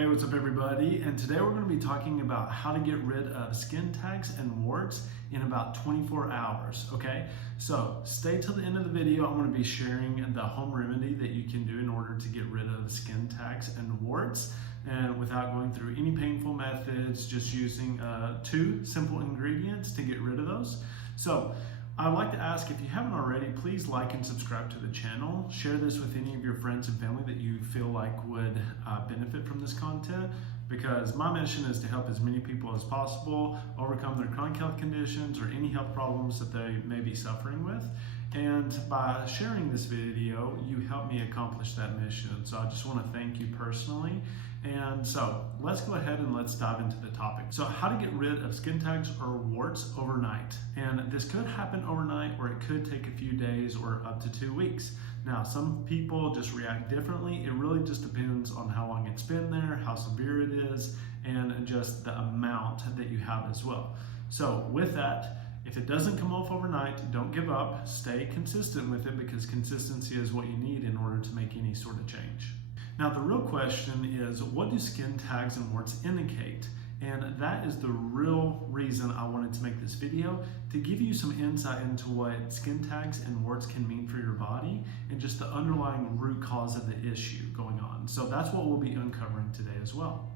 Hey, what's up everybody? And today we're going to be talking about how to get rid of skin tags and warts in about 24 hours, okay? So stay till the end of the video. I'm going to be sharing the home remedy that you can do in order to get rid of skin tags and warts, and without going through any painful methods, just using 2 simple ingredients to get rid of those. So I'd like to ask, if you haven't already, please like and subscribe to the channel. Share this with any of your friends and family that you feel like would benefit from this content, because my mission is to help as many people as possible overcome their chronic health conditions or any health problems that they may be suffering with. And by sharing this video, you help me accomplish that mission. So I just want to thank you personally. And so let's go ahead and let's dive into the topic. So how to get rid of skin tags or warts overnight. And this could happen overnight, or it could take a few days or up to 2 weeks. Now, some people just react differently. It really just depends on how long it's been there, how severe it is, and just the amount that you have as well. So with that, if it doesn't come off overnight, don't give up. Stay consistent with it, because consistency is what you need in order to make any sort of change. Now, the real question is, what do skin tags and warts indicate? And that is the real reason I wanted to make this video, to give you some insight into what skin tags and warts can mean for your body and just the underlying root cause of the issue going on. So that's what we'll be uncovering today as well.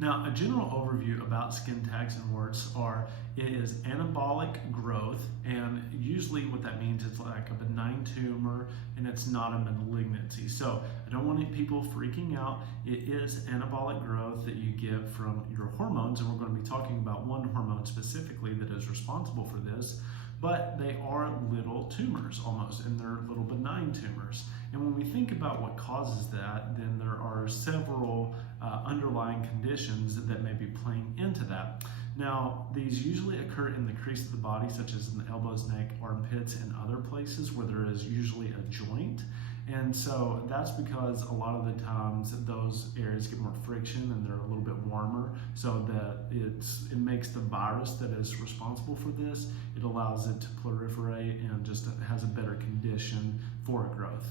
Now, a general overview about skin tags and warts are, it is anabolic growth, and usually what that means is like a benign tumor, and it's not a malignancy. So I don't want people freaking out. It is anabolic growth that you get from your hormones, and we're going to be talking about one hormone specifically that is responsible for this. But they are little tumors almost, and they're little benign tumors. And when we think about what causes that, then there are several underlying conditions that may be playing into that. Now, these usually occur in the crease of the body, such as in the elbows, neck, armpits, and other places where there is usually a joint. And so that's because a lot of the times those areas get more friction and they're a little bit warmer, so that it makes the virus that is responsible for this, it allows it to proliferate and just has a better condition for growth.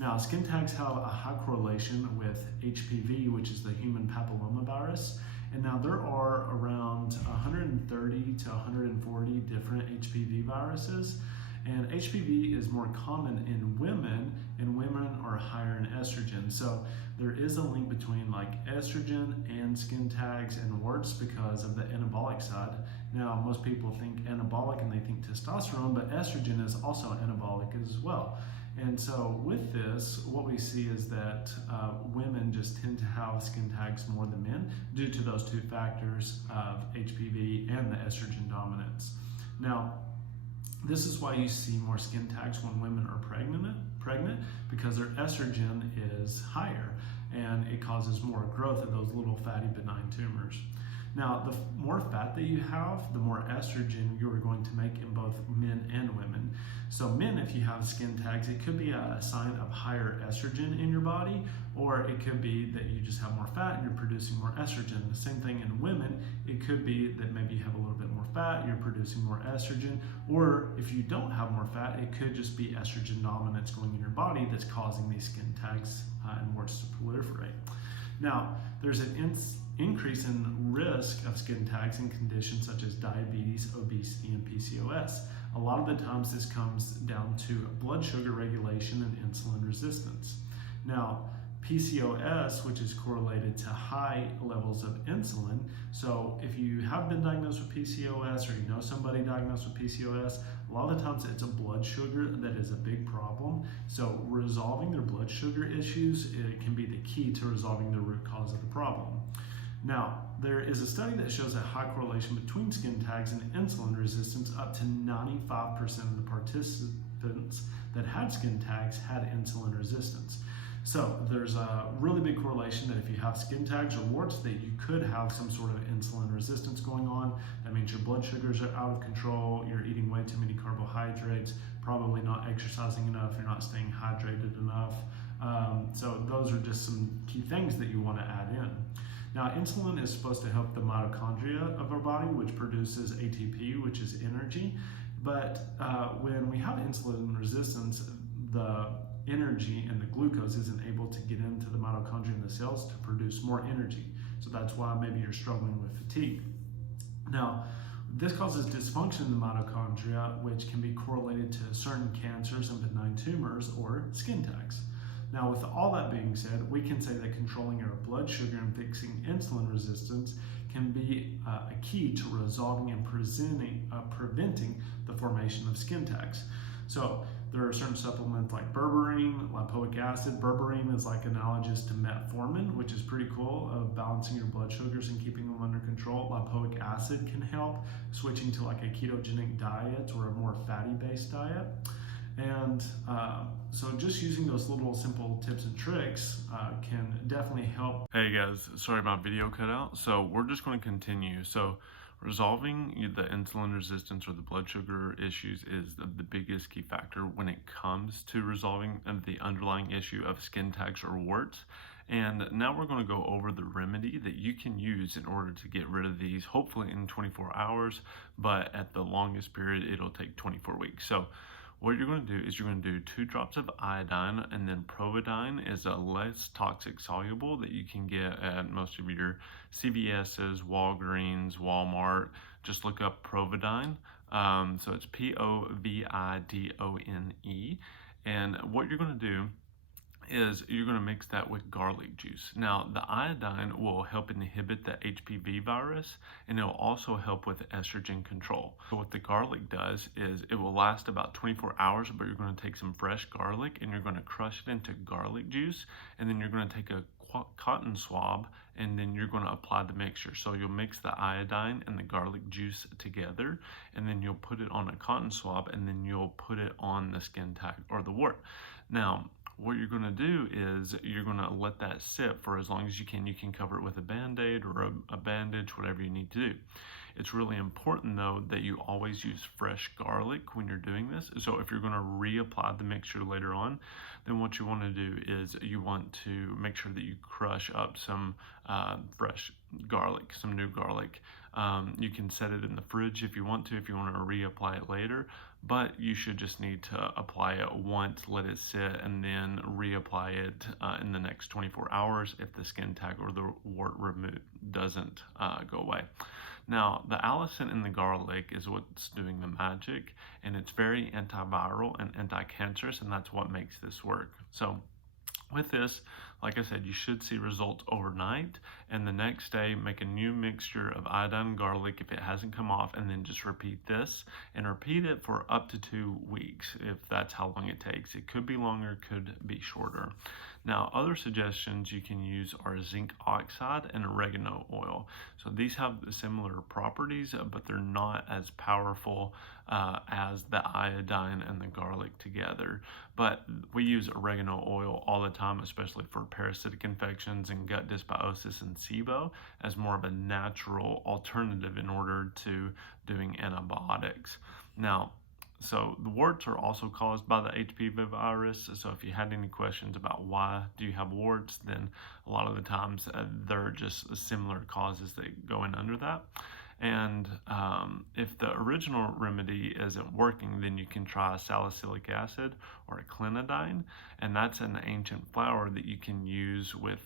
Now, skin tags have a high correlation with HPV, which is the human papilloma virus. And now there are around 130 to 140 different HPV viruses. And HPV is more common in women, and women are higher in estrogen. So there is a link between like estrogen and skin tags and warts because of the anabolic side. Now, most people think anabolic and they think testosterone, but estrogen is also anabolic as well. And so with this, what we see is that women just tend to have skin tags more than men due to those 2 factors of HPV and the estrogen dominance. Now, this is why you see more skin tags when women are pregnant, because their estrogen is higher and it causes more growth of those little fatty benign tumors. Now, the more fat that you have, the more estrogen you are going to make in both men and women. So men, if you have skin tags, it could be a sign of higher estrogen in your body, or it could be that you just have more fat and you're producing more estrogen. The same thing in women, it could be that maybe you have a little bit more fat, you're producing more estrogen, or if you don't have more fat, it could just be estrogen dominance going in your body that's causing these skin tags and warts to proliferate. Now, there's an increase in risk of skin tags in conditions such as diabetes, obesity, and PCOS. A lot of the times this comes down to blood sugar regulation and insulin resistance. Now, PCOS, which is correlated to high levels of insulin. So if you have been diagnosed with PCOS, or you know somebody diagnosed with PCOS, a lot of the times it's a blood sugar that is a big problem. So resolving their blood sugar issues, it can be the key to resolving the root cause of the problem. Now, there is a study that shows a high correlation between skin tags and insulin resistance. Up to 95% of the participants that had skin tags had insulin resistance. So there's a really big correlation that if you have skin tags or warts, that you could have some sort of insulin resistance going on. That means your blood sugars are out of control, you're eating way too many carbohydrates, probably not exercising enough, you're not staying hydrated enough. So those are just some key things that you want to add in. Now, insulin is supposed to help the mitochondria of our body, which produces ATP, which is energy. But when we have insulin resistance, the energy and the glucose isn't able to get into the mitochondria in the cells to produce more energy. So that's why maybe you're struggling with fatigue. Now, this causes dysfunction in the mitochondria, which can be correlated to certain cancers and benign tumors or skin tags. Now, with all that being said, we can say that controlling our blood sugar and fixing insulin resistance can be a key to resolving and preventing the formation of skin tags. So there are certain supplements like berberine, lipoic acid. Berberine is like analogous to metformin, which is pretty cool of balancing your blood sugars and keeping them under control. Lipoic acid can help switching to like a ketogenic diet or a more fatty-based diet. And so just using those little simple tips and tricks can definitely help. Hey guys, sorry my video cut out. So we're just going to continue. So resolving the insulin resistance or the blood sugar issues is the biggest key factor when it comes to resolving the underlying issue of skin tags or warts. And now we're going to go over the remedy that you can use in order to get rid of these, hopefully in 24 hours, but at the longest period, it'll take 24 weeks. So what you're going to do is you're going to do 2 drops of iodine, and then Providine is a less toxic soluble that you can get at most of your CVS's, Walgreens, Walmart. Just look up Providine. So it's Providone. And what you're going to do is you're going to mix that with garlic juice. Now, the iodine will help inhibit the HPV virus, and it will also help with estrogen control. So what the garlic does is it will last about 24 hours, but you're going to take some fresh garlic and you're going to crush it into garlic juice, and then you're going to take a cotton swab, and then you're going to apply the mixture. So you'll mix the iodine and the garlic juice together, and then you'll put it on a cotton swab, and then you'll put it on the skin tag or the wart. Now, what you're going to do is you're going to let that sit for as long as you can. You can cover it with a band-aid or a bandage, whatever you need to do. It's really important though that you always use fresh garlic when you're doing this. So if you're going to reapply the mixture later on, then what you want to do is you want to make sure that you crush up some fresh garlic, some new garlic. You can set it in the fridge if you want to reapply it later, but you should just need to apply it once, let it sit, and then reapply it in the next 24 hours if the skin tag or the wart doesn't go away. Now, the allicin in the garlic is what's doing the magic, and it's very antiviral and anti-cancerous, and that's what makes this work. So with this, like I said, you should see results overnight, and the next day make a new mixture of iodine and garlic if it hasn't come off, and then just repeat this and repeat it for up to 2 weeks if that's how long it takes. It could be longer, could be shorter. Now, other suggestions you can use are zinc oxide and oregano oil. So these have similar properties, but they're not as powerful as the iodine and the garlic together. But we use oregano oil all the time, especially for parasitic infections and gut dysbiosis and SIBO, as more of a natural alternative in order to doing antibiotics. Now, so the warts are also caused by the HPV virus. So if you had any questions about why do you have warts, then a lot of the times they're just similar causes that go in under that. And if the original remedy isn't working, then you can try salicylic acid or a clinidine, and that's an ancient flower that you can use with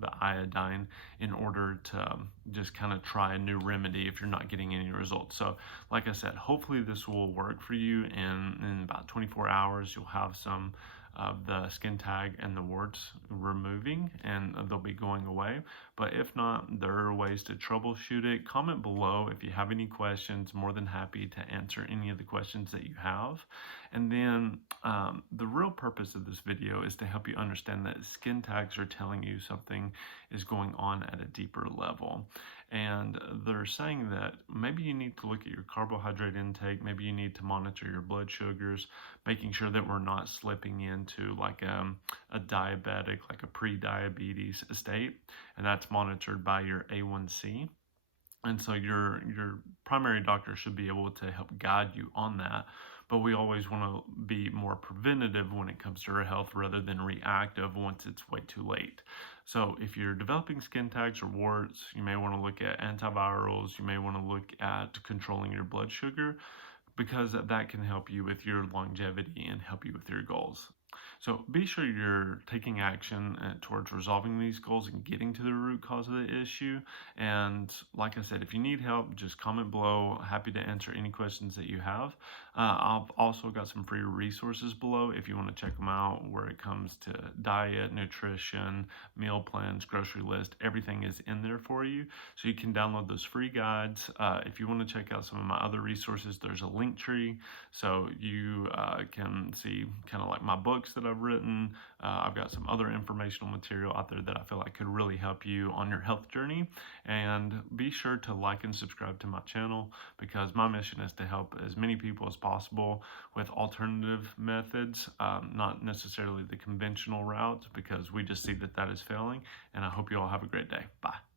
the iodine in order to just kind of try a new remedy if you're not getting any results. So like I said, hopefully this will work for you, and in about 24 hours you'll have some of the skin tag and the warts removing, and they'll be going away. But if not, there are ways to troubleshoot it. Comment below if you have any questions. More than happy to answer any of the questions that you have. And then the real purpose of this video is to help you understand that skin tags are telling you something is going on at a deeper level. And they're saying that maybe you need to look at your carbohydrate intake, maybe you need to monitor your blood sugars, making sure that we're not slipping into like a diabetic, like a pre-diabetes state, and that's monitored by your A1C. And so your primary doctor should be able to help guide you on that. But we always want to be more preventative when it comes to our health rather than reactive once it's way too late. So if you're developing skin tags or warts, you may want to look at antivirals, you may want to look at controlling your blood sugar, because that can help you with your longevity and help you with your goals. So be sure you're taking action towards resolving these goals and getting to the root cause of the issue. And like I said, if you need help, just comment below. Happy to answer any questions that you have. I've also got some free resources below if you want to check them out, where it comes to diet, nutrition, meal plans, grocery list. Everything is in there for you. So you can download those free guides. If you want to check out some of my other resources, there's a link tree. So you can see kind of like my books that I've written. I've got some other informational material out there that I feel like could really help you on your health journey. And be sure to like and subscribe to my channel, because my mission is to help as many people as possible with alternative methods, not necessarily the conventional route, because we just see that that is failing. And I hope you all have a great day. Bye.